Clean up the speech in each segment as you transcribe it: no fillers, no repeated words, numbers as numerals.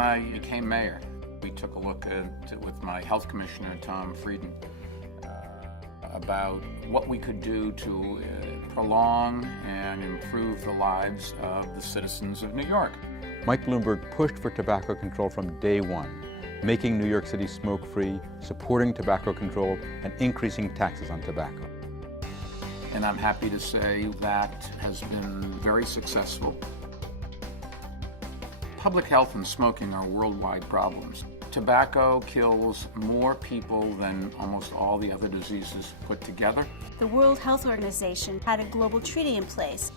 I became mayor, we took a look at it with my health commissioner, Tom Frieden, about what we could do to prolong and improve the lives of the citizens of New York. Mike Bloomberg pushed for tobacco control from day one, making New York City smoke-free, supporting tobacco control, and increasing taxes on tobacco. And I'm happy to say that has been very successful. Public health and smoking are worldwide problems. Tobacco kills more people than almost all the other diseases put together. The World Health Organization had a global treaty in place.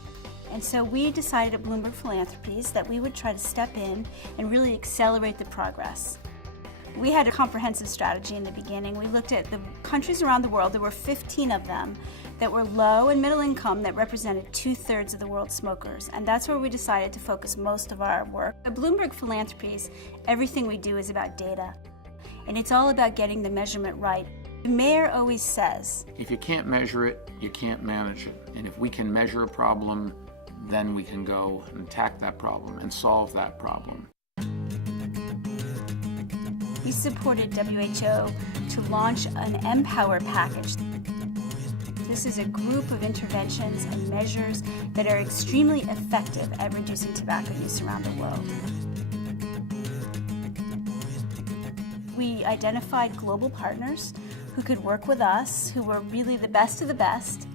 And so we decided at Bloomberg Philanthropies that we would try to step in and really accelerate the progress. We had a comprehensive strategy in the beginning. We looked at the countries around the world. There were 15 of them that were low and middle income that represented 2/3 of the world's smokers. And that's where we decided to focus most of our work. At Bloomberg Philanthropies, everything we do is about data. And it's all about getting the measurement right. The mayor always says, if you can't measure it, you can't manage it. And if we can measure a problem, then we can go and attack that problem and solve that problem. We supported WHO to launch an Empower package. This is a group of interventions and measures that are extremely effective at reducing tobacco use around the world. We identified global partners who could work with us, who were really the best of the best.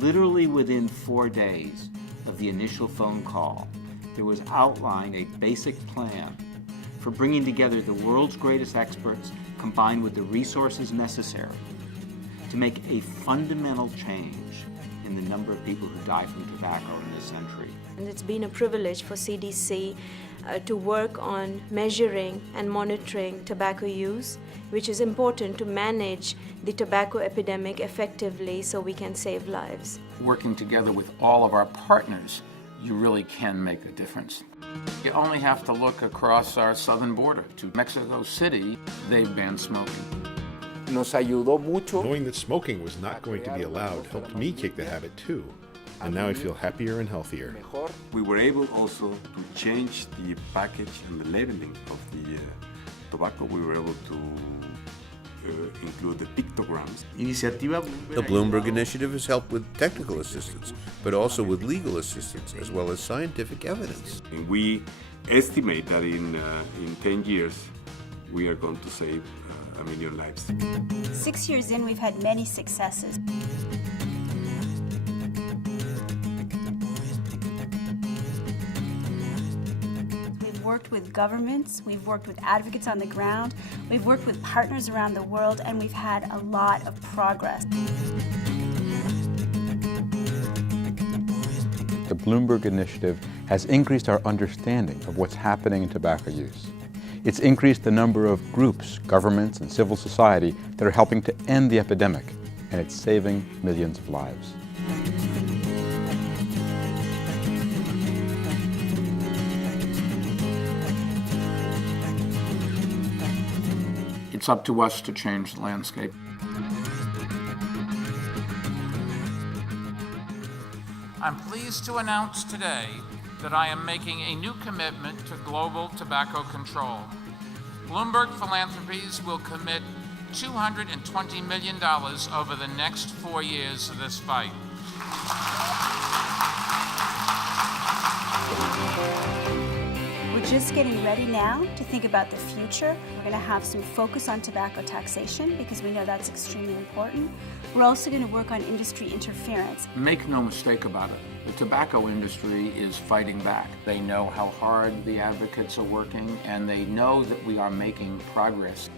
Literally within 4 days of the initial phone call, there was outlined a basic plan for bringing together the world's greatest experts combined with the resources necessary to make a fundamental change in the number of people who die from tobacco in this century. And it's been a privilege for CDC to work on measuring and monitoring tobacco use, which is important to manage the tobacco epidemic effectively so we can save lives. Working together with all of our partners, you really can make a difference. You only have to look across our southern border to Mexico City. They've banned smoking. Nos ayudó mucho. Knowing that smoking was not going to be allowed helped me kick the habit too. And now I feel happier and healthier. We were able also to change the package and the labeling of the tobacco. We were able to include the pictograms. The Bloomberg Initiative has helped with technical assistance, but also with legal assistance, as well as scientific evidence. And we estimate that in 10 years, we are going to save 1 million lives. 6 years in, we've had many successes. We've worked with governments, we've worked with advocates on the ground, we've worked with partners around the world, and we've had a lot of progress. The Bloomberg Initiative has increased our understanding of what's happening in tobacco use. It's increased the number of groups, governments, and civil society that are helping to end the epidemic, and it's saving millions of lives. It's up to us to change the landscape. I'm pleased to announce today that I am making a new commitment to global tobacco control. Bloomberg Philanthropies will commit $220 million over the next 4 years of this fight. We're just getting ready now to think about the future. We're going to have some focus on tobacco taxation because we know that's extremely important. We're also going to work on industry interference. Make no mistake about it, the tobacco industry is fighting back. They know how hard the advocates are working, and they know that we are making progress.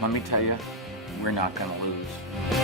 Let me tell you, we're not going to lose.